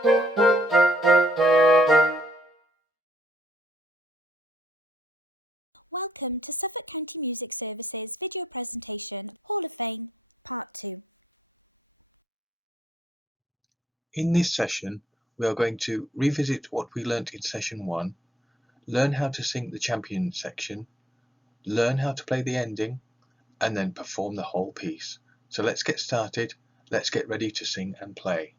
In this session, we are going to revisit what we learnt in session 1, learn how to sing the champion section, learn how to play the ending, and then perform the whole piece. So let's get started, let's get ready to sing and play.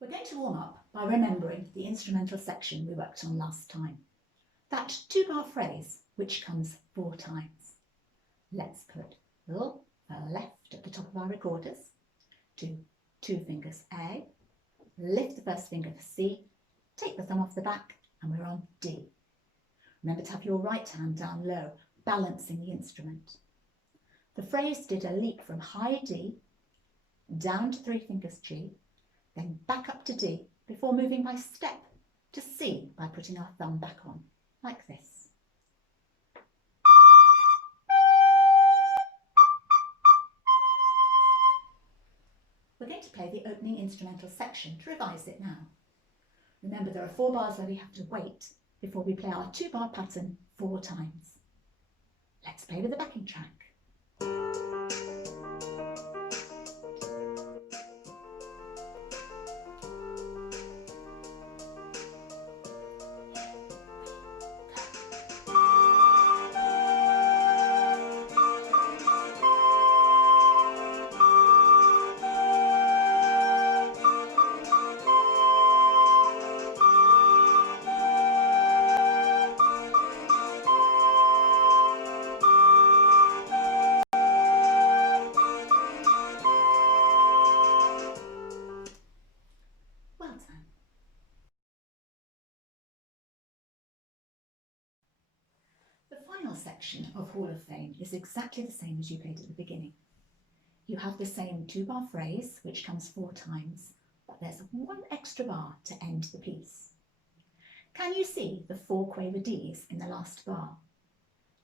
We're going to warm up by remembering the instrumental section we worked on last time. That 2-bar phrase which comes 4 times. Let's put the left at the top of our recorders, do 2 fingers A, lift the first finger for C, take the thumb off the back, and we're on D. Remember to have your right hand down low, balancing the instrument. The phrase did a leap from high D, down to 3 fingers G, then back up to D before moving by step to C by putting our thumb back on, like this. We're going to play the opening instrumental section to revise it now. Remember there are 4 bars where we have to wait before we play our 2-bar pattern 4 times. Let's play with the backing track. The final section of Hall of Fame is exactly the same as you played at the beginning. You have the same 2-bar phrase, which comes 4 times, but there's 1 extra bar to end the piece. Can you see the 4 quaver Ds in the last bar?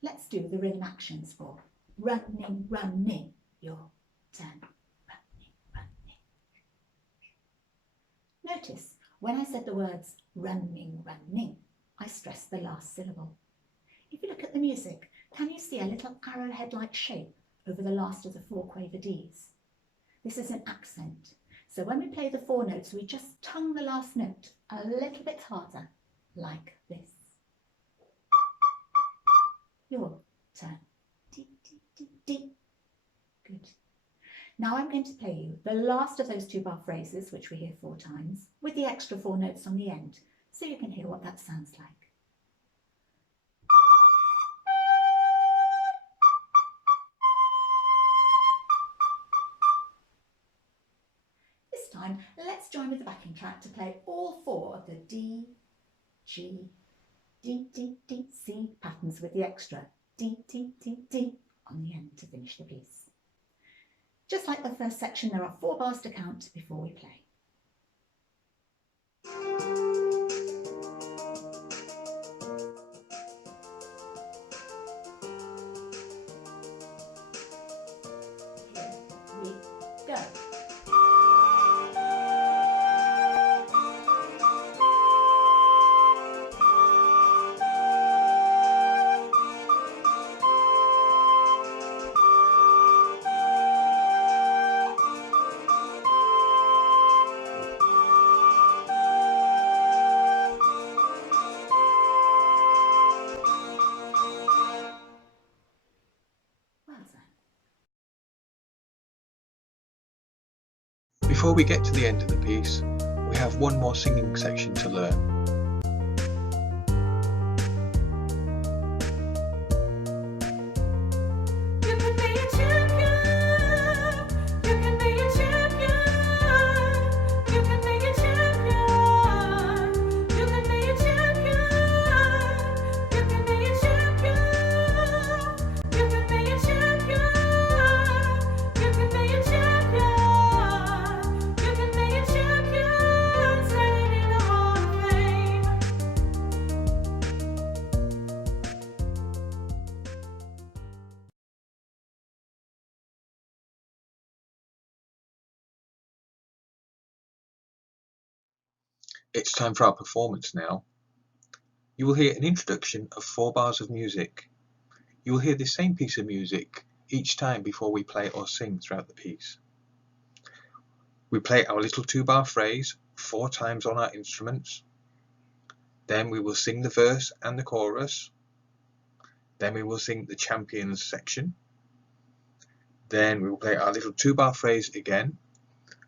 Let's do the rhythm actions for running, running, your turn, running, running. Notice, when I said the words running, running, I stressed the last syllable. If you look at the music, can you see a little arrowhead-like shape over the last of the 4 quaver Ds? This is an accent. So when we play the 4 notes, we just tongue the last note a little bit harder, like this. Your turn. D, D, D, D. Good. Now I'm going to play you the last of those 2-bar phrases, which we hear 4 times, with the extra 4 notes on the end, so you can hear what that sounds like. Time, let's join with the backing track to play all 4 of the D, G, D, D, D, C patterns with the extra D, D, D, D on the end to finish the piece. Just like the first section, there are 4 bars to count before we play. Here we go. Before we get to the end of the piece, we have one more singing section to learn. It's time for our performance now. You will hear an introduction of 4 bars of music. You will hear the same piece of music each time before we play or sing throughout the piece. We play our little 2-bar phrase 4 times on our instruments. Then we will sing the verse and the chorus. Then we will sing the champions section. Then we will play our little 2-bar phrase again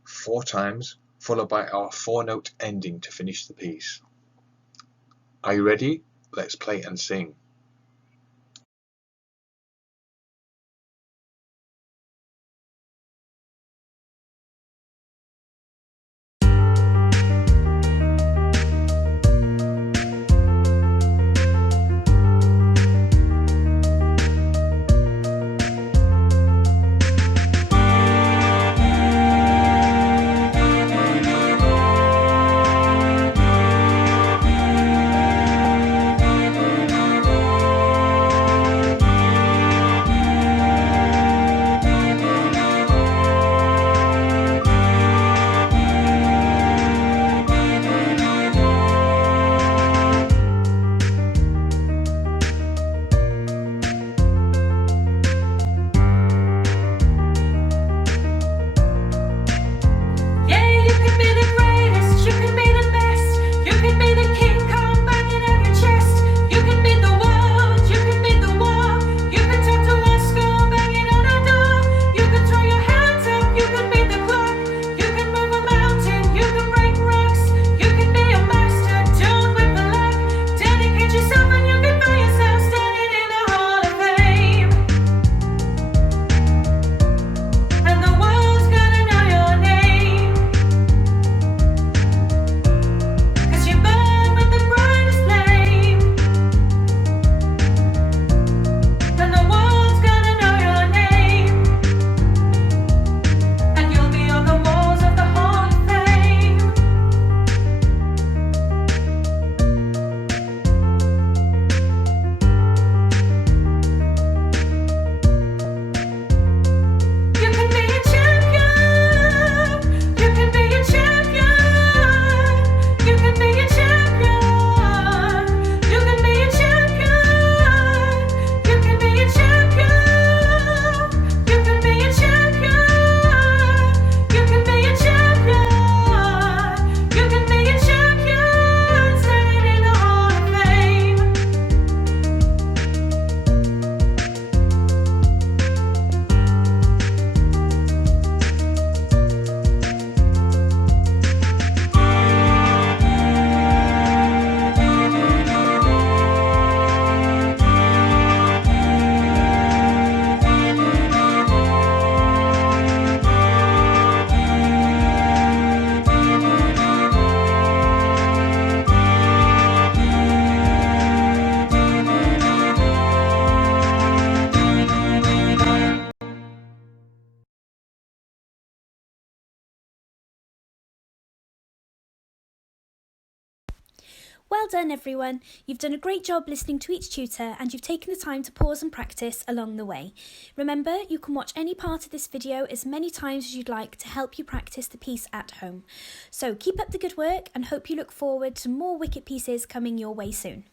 4 times, followed by our 4-note ending to finish the piece. Are you ready? Let's play and sing. Well done everyone, you've done a great job listening to each tutor and you've taken the time to pause and practice along the way. Remember, you can watch any part of this video as many times as you'd like to help you practice the piece at home. So keep up the good work and hope you look forward to more wicket pieces coming your way soon.